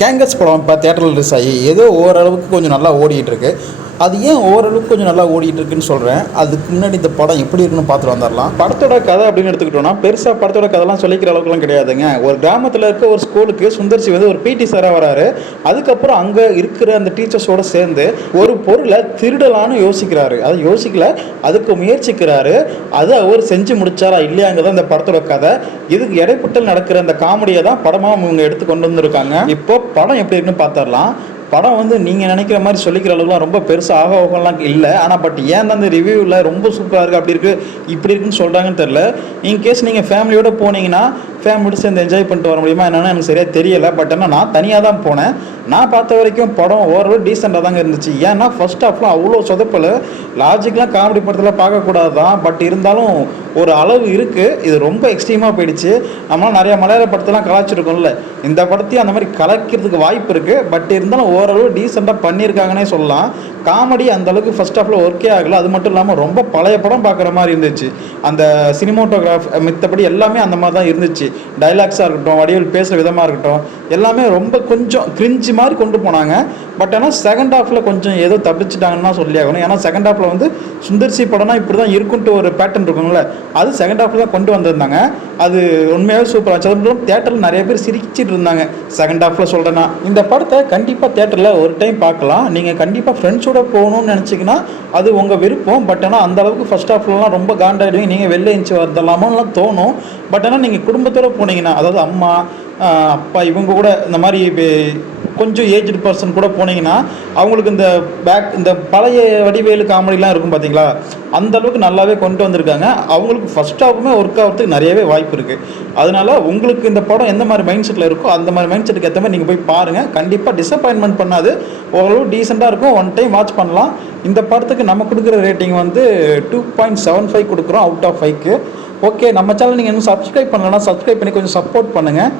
Gangers படம் இப்போ தியேட்டரில் ரிலீஸ் ஆகி ஏதோ ஓரளவுக்கு கொஞ்சம் நல்லா ஓடிட்டு இருக்கு. அது ஏன் ஓரளவுக்கு கொஞ்சம் நல்லா ஓடிட்டு இருக்குன்னு சொல்கிறேன். அதுக்கு முன்னாடி இந்த படம் எப்படி இருக்குன்னு பார்த்துட்டு வந்துடலாம். படத்தோட கதை அப்படின்னு எடுத்துக்கிட்டோம்னா பெருசாக படத்தோட கதைலாம் சொல்லிக்கிற அளவுக்குலாம் கிடையாதுங்க. ஒரு கிராமத்தில் இருக்க ஒரு ஸ்கூலுக்கு சுந்தர்சி வந்து ஒரு பிடி சாராக வராரு. அதுக்கப்புறம் அங்கே இருக்கிற அந்த டீச்சர்ஸோடு சேர்ந்து ஒரு பொருளை திருடலான்னு யோசிக்கிறாரு. அதை யோசிக்கல, அதுக்கு முயற்சிக்கிறாரு. அதை அவர் செஞ்சு முடிச்சாரா இல்லையாங்கிறத இந்த படத்தோட கதை. இதுக்கு இடைப்பட்டல் நடக்கிற அந்த காமெடியை தான் படமாக இவங்க எடுத்து கொண்டு வந்திருக்காங்க. இப்போ படம் எப்படி இருக்குன்னு பார்த்துடலாம். படம் வந்து நீங்கள் நினைக்கிற மாதிரி சொல்லிக்கிற அளவுக்குலாம் ரொம்ப பெருசாக ஆகலாம் இல்லை. ஆனால் பட் ஏன் தான் அந்த ரிவ்யூவில் ரொம்ப சூப்பராக இருக்குது, அப்படி இருக்குது, இப்படி இருக்குன்னு சொல்கிறாங்கன்னு தெரில. இன்கேஸ் நீங்கள் ஃபேமிலியோடு போனீங்கன்னா ஃபேமிலியோடு சேர்ந்து என்ஜாய் பண்ணிட்டு வர முடியுமா என்னென்னு எனக்கு சரியாக தெரியலை. பட் ஆனால் நான் தனியாக தான் போனேன். நான் பார்த்த வரைக்கும் படம் ஓரளவு டீசெண்டாக தாங்க இருந்துச்சு. ஏன்னா ஃபர்ஸ்ட் ஹாஃப்லாம் அவ்வளோ சொதப்பல். லாஜிக்லாம் காமெடி படத்தில் பார்க்கக்கூடாது தான், பட் இருந்தாலும் ஒரு அளவு இருக்குது. இது ரொம்ப எக்ஸ்ட்ரீமாக போயிடுச்சு. நம்மளாம் நிறையா மலையாள படத்தெல்லாம் கலாச்சிருக்கோம்ல, இந்த படத்தையும் அந்த மாதிரி கலாய்க்கிறதுக்கு வாய்ப்பு இருக்குது. பட் இருந்தாலும் ஓரளவு டீசெண்டாக பண்ணியிருக்காங்கன்னே சொல்லலாம். காமெடி அந்தளவுக்கு ஃபர்ஸ்ட் ஹாஃபில் ஒர்க்கே ஆகலை. அது மட்டும் இல்லாமல் ரொம்ப பழைய படம் பார்க்குற மாதிரி இருந்துச்சு. அந்த சினிமோட்டோகிராஃப் மித்தபடி எல்லாமே அந்த மாதிரி தான் இருந்துச்சு. டைலாக்ஸாக இருக்கட்டும், வடிவில் பேசுகிற விதமாக இருக்கட்டும், எல்லாமே ரொம்ப கொஞ்சம் கிரிஞ்சு மாதிரி கொண்டு போனாங்க. பட் ஆனால் செகண்ட் ஹாஃபில் கொஞ்சம் ஏதோ தப்பிச்சிட்டாங்கன்னா சொல்லி ஆகணும். ஏன்னா செகண்ட் ஹாஃபில் வந்து சுந்தர்சி படம்னா இப்படி தான் இருக்குன்ட்டு ஒரு பேட்டர்ன் இருக்குங்களே, அது செகண்ட் ஹாஃபில் தான் கொண்டு வந்திருந்தாங்க. அது உண்மையாகவே சூப்பராக இருந்துச்சு. அது மட்டும் தியேட்டரில் நிறைய பேர் சிரிச்சிட்டு இருந்தாங்க செகண்ட் ஹாஃபில். சொல்கிறேன்னா இந்த படத்தை கண்டிப்பாக தியேட்டரில் ஒரு டைம் பார்க்கலாம். நீங்கள் கண்டிப்பாக ஃப்ரெண்ட்ஸோட போகணும்னு நினச்சிங்கன்னா அது உங்கள் விருப்பம். பட் ஆனால் அந்த அளவுக்கு ஃபஸ்ட் ஹாஃப்லலாம் ரொம்ப காண்டாயிடுவீங்க, நீங்கள் வெளில எஞ்சி வரதெல்லாமோலாம் தோணும். பட் ஆனால் நீங்கள் குடும்பத்தோடு போனீங்கன்னா, அதாவது அம்மா அப்பா இவங்க கூட இந்த மாதிரி கொஞ்சம் ஏஜ்டு பர்சன் கூட போனீங்கன்னா அவங்களுக்கு இந்த பழைய வடிவேலு காமெடிலாம் இருக்கும் பார்த்தீங்களா, அந்த அளவுக்கு நல்லாவே கொண்டு வந்திருக்காங்க. அவங்களுக்கு ஃபஸ்ட் ஹாஃபுமே ஒர்க் ஆகிறதுக்கு நிறையவே வாய்ப்பு இருக்குது. அதனால் உங்களுக்கு இந்த படம் எந்த மாதிரி மைண்ட் செட்டில் இருக்கோ அந்த மாதிரி மைண்ட் செட்டுக்கு ஏற்ற மாதிரி நீங்கள் போய் பாருங்கள். கண்டிப்பாக டிசப்பாயின்மெண்ட் பண்ணாது, ஓரளவு டீசெண்டாக இருக்கும். ஒன் டைம் வாட்ச் பண்ணலாம். இந்த படத்துக்கு நம்ம கொடுக்குற ரேட்டிங் வந்து 2.75 கொடுக்குறோம் அவுட் ஆஃப் 5க்கு. ஓகே, நம்ம சேனல் நீங்கள் இன்னும் சப்ஸ்கிரைப் பண்ணலன்னா சப்ஸ்கிரைப் பண்ணி கொஞ்சம் சப்போர்ட் பண்ணுங்கள்.